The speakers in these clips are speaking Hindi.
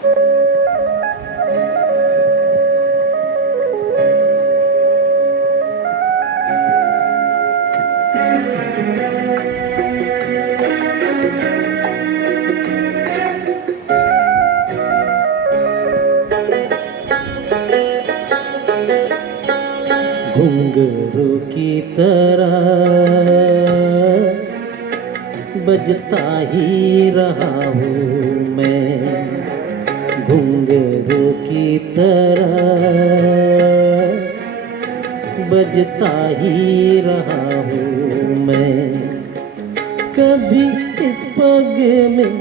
घुंघरू की तरह बजता ही रहा हूँ मैं, घुंघरू की तरह बजता ही रहा हूँ मैं। कभी इस पग में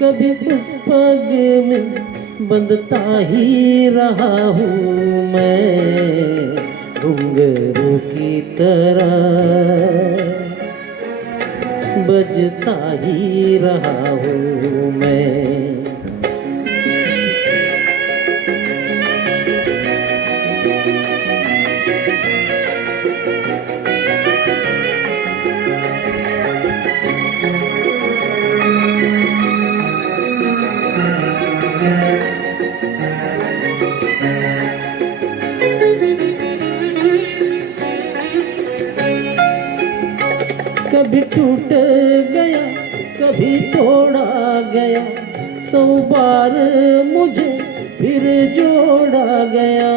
कभी उस पग में बंधता ही रहा हूँ मैं, घुंघरू की तरह बजता ही रहा हूँ मैं। कभी टूट गया कभी तोड़ा गया, 100 बार मुझे फिर जोड़ा गया।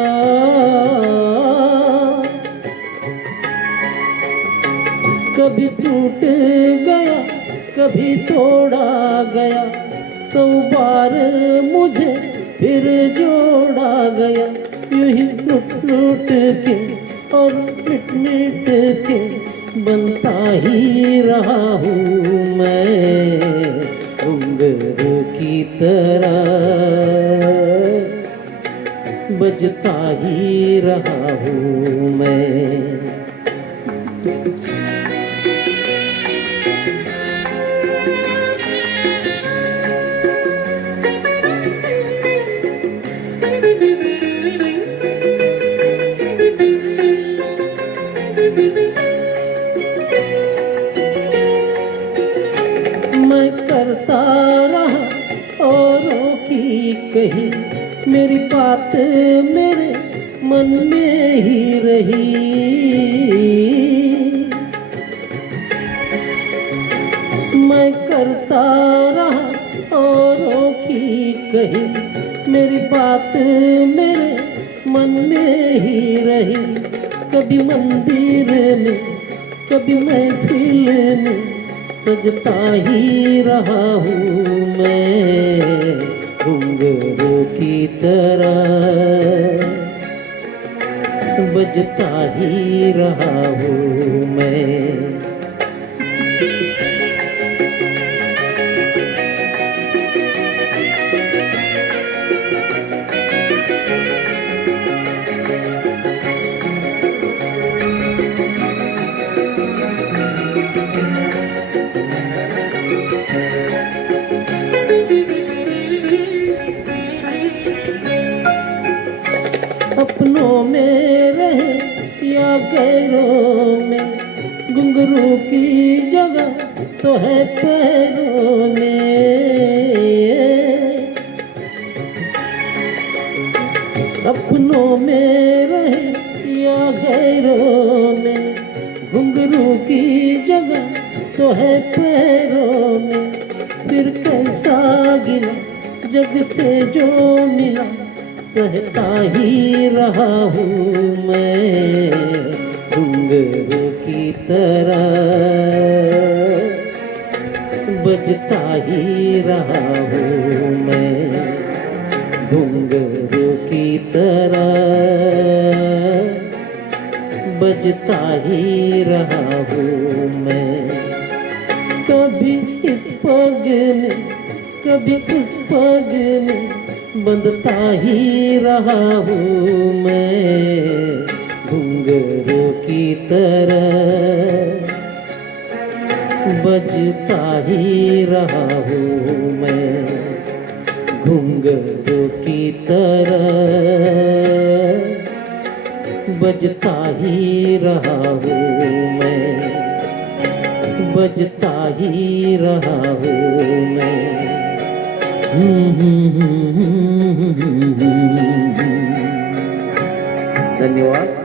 कभी टूट गया कभी तोड़ा गया, 100 बार मुझे फिर जोड़ा गया। यूं ही लुट लुट के और मिट मिट के बनता ही रहा हूँ मैं, घुंघरू की तरह बजता ही रहा हूँ मैं। मैं करता रहा औरों की कही, मेरी बात मेरे मन में ही रही। मैं करता रहा औरों की कही, मेरी बात मेरे मन में ही रही। कभी मंदिर में कभी महफिल में सजता ही रहा हूँ मैं, घुंघरू की तरह बजता ही रहा हूँ मैं। अपनों में रहे या गैरों में, घुंघरू की जगह तो है पैरों में। अपनों में रहे या गैरों में, घुंघरू की जगह तो है पैरों में। फिर कैसा गिला जग से जो मिला, सहता ही रहा हूँ मैं, घुंघरू की तरह बजता ही रहा हूँ मैं, घुंघरू की तरह बजता ही रहा हूँ मैं। कभी इस पग में कभी उस पग में बंधता ही रहा हूँ मैं, घुंघरू की तरह बजता ही रहा हूँ मैं, घुंघरू की तरह बजता ही रहा हूँ मैं, बजता ही रहा हूँ मैं, धन्यवाद.